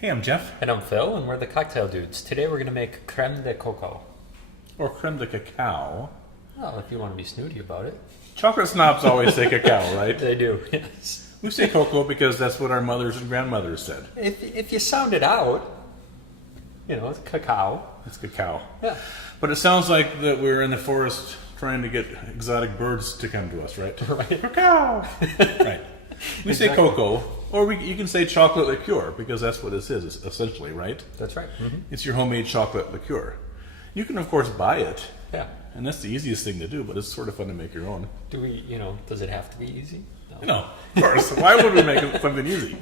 Hey, I'm Jeff. And I'm Phil, and we're the Cocktail Dudes. Today we're going to make creme de coco. Or creme de cacao. Well, if you want to be snooty about it. Chocolate snobs always say cacao, right? They do, yes. We say cocoa because that's what our mothers and grandmothers said. If you sound it out, you know, it's cacao. It's cacao. Yeah. But it sounds like that we're in the forest trying to get exotic birds to come to us, right? Right. Cacao! Right. We say cocoa, or you can say chocolate liqueur, because that's what this is, essentially, right? That's right. Mm-hmm. It's your homemade chocolate liqueur. You can, of course, buy it. Yeah. And that's the easiest thing to do, but it's sort of fun to make your own. Do we, does it have to be easy? No, of course. Why would we make something easy?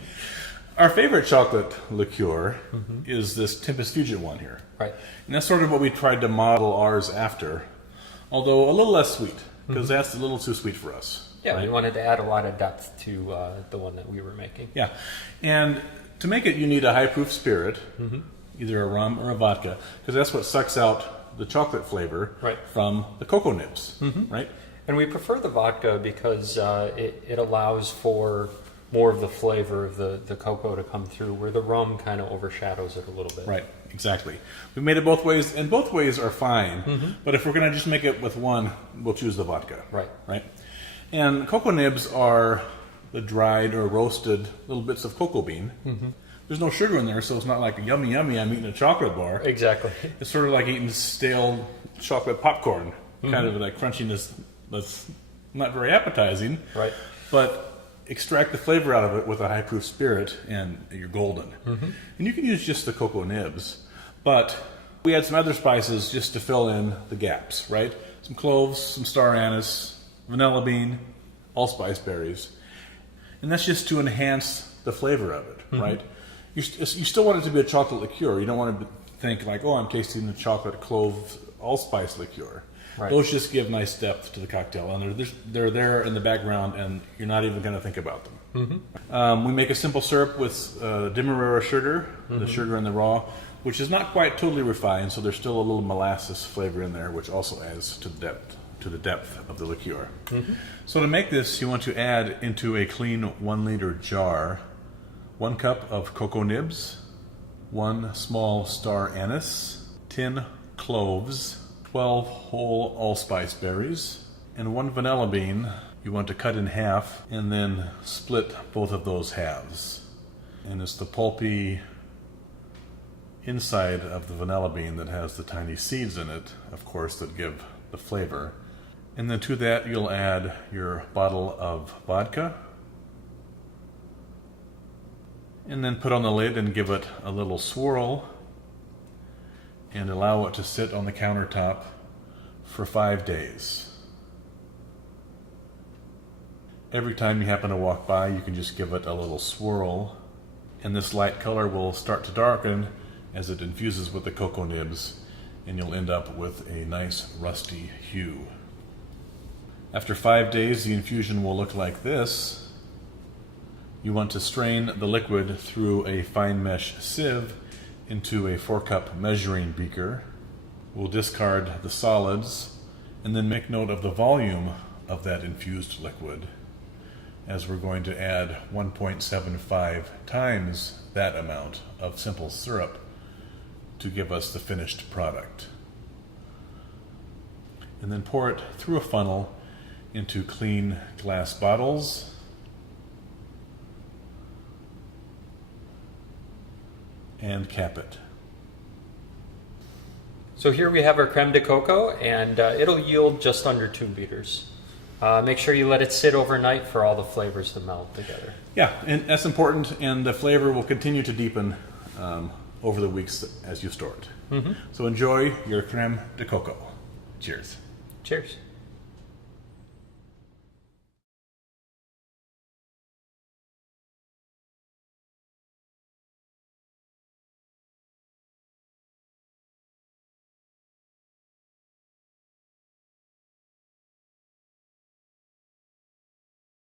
Our favorite chocolate liqueur is this Tempest Fusion one here. Right. And that's sort of what we tried to model ours after, although a little less sweet, because that's a little too sweet for us. Yeah, right? we wanted to add a lot of depth to the one that we were making. Yeah. And to make it, you need a high-proof spirit, either a rum or a vodka, because that's what sucks out the chocolate flavor from the cocoa nibs, right? And we prefer the vodka because it allows for more of the flavor of the cocoa to come through, where the rum kind of overshadows it a little bit. Right, exactly. We made it both ways, and both ways are fine, but if we're going to just make it with one, we'll choose the vodka. Right. Right? And cocoa nibs are the dried or roasted little bits of cocoa bean. There's no sugar in there, so it's not like yummy, yummy, I'm eating a chocolate bar. Exactly. It's sort of like eating stale chocolate popcorn, kind of like crunchiness that's not very appetizing. Right. But extract the flavor out of it with a high-proof spirit, and you're golden. And you can use just the cocoa nibs, but we add some other spices just to fill in the gaps, right? Some cloves, some star anise, vanilla bean, allspice berries, and that's just to enhance the flavor of it, right? You still want it to be a chocolate liqueur. You don't want to think like, oh, I'm tasting a chocolate clove allspice liqueur. Right. Those just give nice depth to the cocktail, and they're there in the background, and you're not even going to think about them. We make a simple syrup with demerara sugar, the sugar in the raw, which is not quite totally refined, so there's still a little molasses flavor in there, which also adds to the depth of the liqueur. So to make this, you want to add into a clean 1 liter jar 1 cup of cocoa nibs, 1 small star anise, 10 cloves, 12 whole allspice berries, and 1 vanilla bean you want to cut in half and then split both of those halves. And it's the pulpy inside of the vanilla bean that has the tiny seeds in it, of course, that give the flavor. And then to that you'll add your bottle of vodka, and then put on the lid and give it a little swirl and allow it to sit on the countertop for 5 days. Every time you happen to walk by, you can just give it a little swirl, and this light color will start to darken as it infuses with the cocoa nibs, and you'll end up with a nice rusty hue. After 5 days, the infusion will look like this. You want to strain the liquid through a fine mesh sieve into a 4-cup measuring beaker. We'll discard the solids and then make note of the volume of that infused liquid, as we're going to add 1.75 times that amount of simple syrup to give us the finished product. And then pour it through a funnel into clean glass bottles. And cap it. So here we have our creme de coco, and it'll yield just under 2 liters. Make sure you let it sit overnight for all the flavors to meld together. Yeah, and that's important, and the flavor will continue to deepen over the weeks as you store it. So enjoy your creme de coco. Cheers. Cheers.